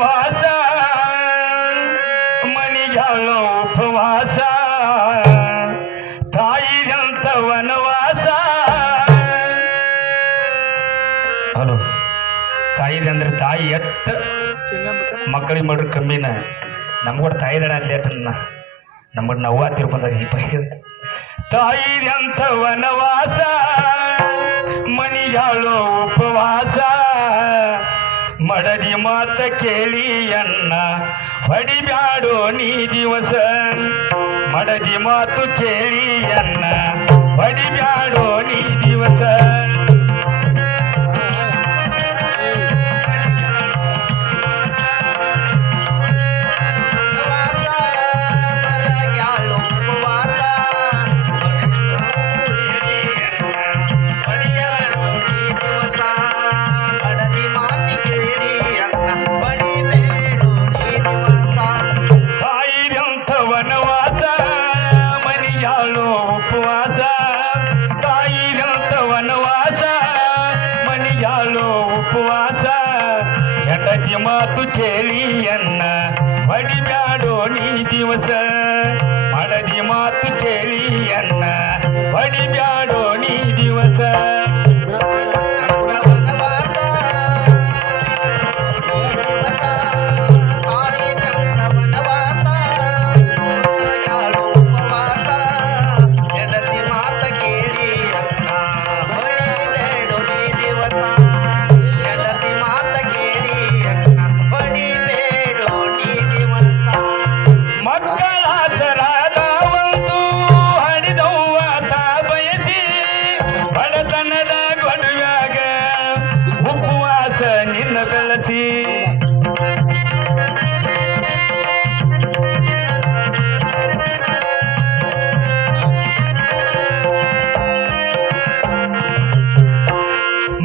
ವನವಾಸ ಮನಿಗಾಳು ಉಪವಾಸ ತಾಯಿದಂತ ವನವಾಸ. ಹಲೋ, ತಾಯಿದೆ ಅಂದ್ರೆ ತಾಯಿ ಎತ್ತ ಮಕ್ಕಳಿಗೆ ಮಾಡ್ರಿ ಕಮ್ಮಿನ, ನಮ್ಗೂಡ ತಾಯಿದಣ ಅಲ್ಲೇಟನ್ನ ನಮ್ಗ ನೋವು ತಿರ್ಕೊಂಡಾಗ ಈ ಪೈ. ತಾಯಿದಂತ ವನವಾಸ ಮನಿಗಾಳು ಉಪವಾಸ ಮಡದಿ ಮಾತ ಕೇಳಿ ಅನ್ನ ಹೊಡಿಬ್ಯಾಡೋ ನೀ ದಿವಸ. ಮಡದಿ ಮಾತು ಕೇಳಿ ಅನ್ನ ಹೊಡಿಬ್ಯಾಡೋ ನೀ ದಿವಸ. ಹೆಂಡತಿ ಮಾತು ಕೇಳಿ ಅನ್ನ ಹೊಡಿಬ್ಯಾಡೋ ನೀ ದಿವಸ. ಮಡದಿ ಮಾತು ಕೇಳಿ ಅನ್ನ ಹೊಡಿಬ್ಯಾಡೋ ನೀ ದಿವಸ.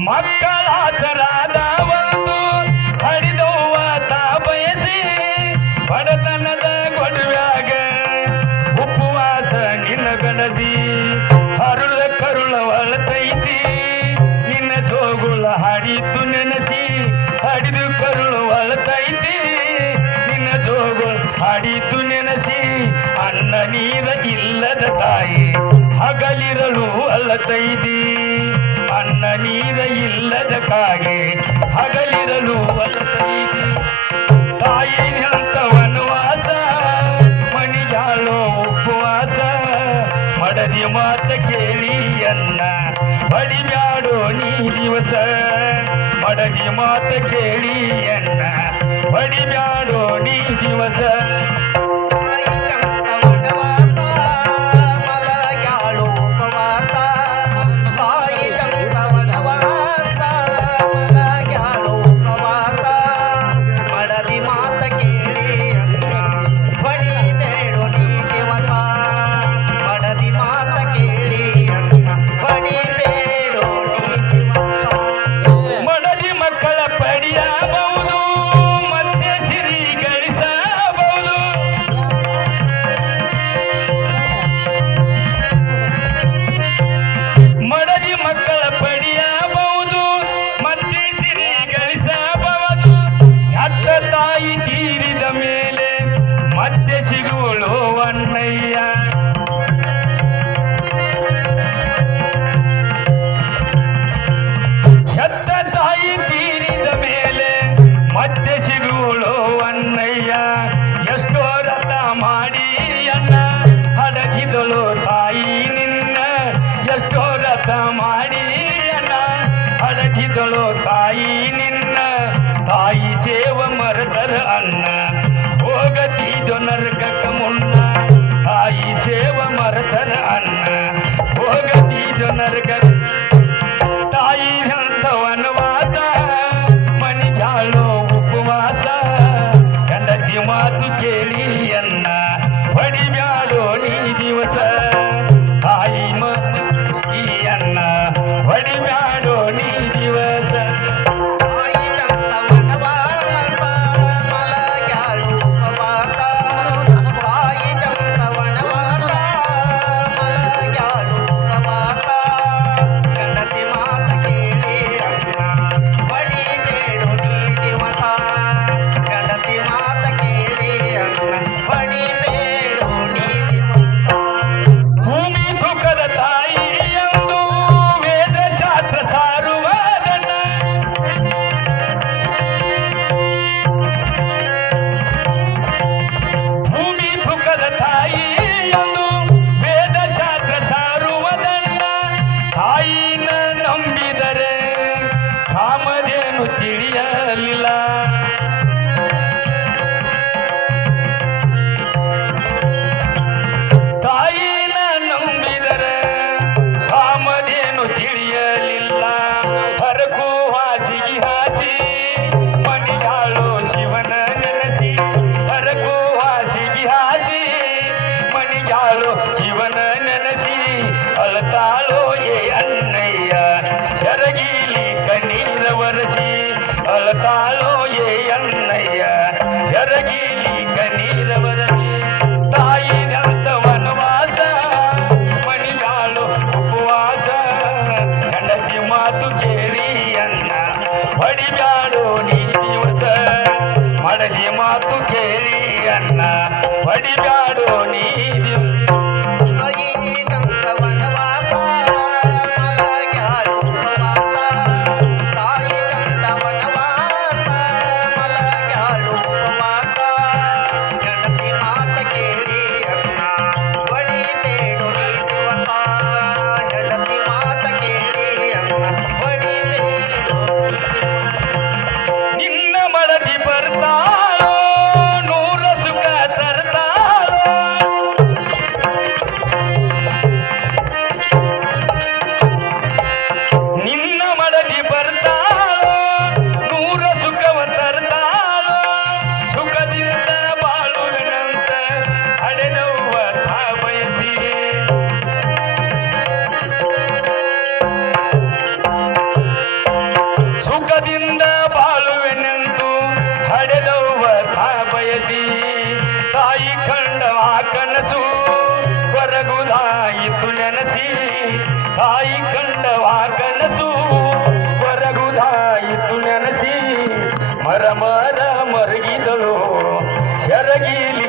ಮಕ್ಕಳಾಸರಾದ ಒಂದು ಹಡಿದವ್ವ ತಾ ಬಯಸಿ ಬಡತನದ ಗೊಡವ್ಯಾಗ ಉಪವಾಸ ನಿನ್ನ ಬೆಳದಿ. ಅರುಳ ಕರುಳ ಒಳತೈತಿ ನಿನ್ನ ಜೋಗುಳ ಹಾಡಿದ್ದು ನೆನಸಿ. ಹಡಿದು ಕರುಳು ಒಳತೈತಿ ನಿನ್ನ ಜೋಗುಳ ಹಾಡಿದ್ದು ನೆನಸಿ. ಅನ್ನ ನೀರ ಇಲ್ಲದ ತಾಯಿ ಹಗಲಿರಲು ಅಲ್ಲತೈತಿ. ಅನ್ನ ನೀರ ಇಲ್ಲದ ಕಾಗೆ ಹಗಲಿರಲು ಅಲ್ಲತೈತಿ. ತಾಯಿ ನಿಂತ ವನವಾಸ ಮನಿಗಾಳೋ ಉಪವಾಸ ಮಡದಿ ಮಾತ ಕೇಳಿ ಅನ್ನ ಹೊಡಿಬ್ಯಾಡೋ ನೀ ದಿವಸ. ಮಡದಿ ಮಾತ ಕೇಳಿ ಅನ್ನ ಹೊಡಿಬ್ಯಾಡೋ ನೀ ದಿವಸ. ಮಡದಿ ಮಕ್ಕಳ ಪಡಿಯಬಹುದು ಮತ್ತೆ ಸಿರಿ ಗಳಿಸಬಹುದು. ಹೊಡಿಬ್ಯಾಡೋ ನೀನು ನಿನ್ನ ಮಡದಿ ಬರ್ತಾಳೋ ನೂರ ಸುಖ ತರ್ತಾಳೋ ನಿನ್ನ ಮಡದಿ ಬರ್ತಾಳೋ ನೂರ ಸುಖವ ತರ್ತಾಳೋ ಸುಖದಿಂದ ಬಾಳುವೆನಂತ ಹಡೆದವ್ವ ತಾ ಬಯಸಿ ಸುಖದಿಂದ ಬಾಳುವೆನೆಂದು ಹಡೆದವ್ವ ತಾ ಬಯಸಿ ತಾಯಿ ಕಂಡವ ಕನಸು ಕೊರಗುದಾಯಿತು ನೆನಸಿ ತಾಯಿ ಕಂಡವ ಕನಸು ಕೊರಗುದಾಯಿತು ನೆನಸಿ ಮರ ಮರ ಮರಗಿದಳು ಸೆರಗಿಲಿ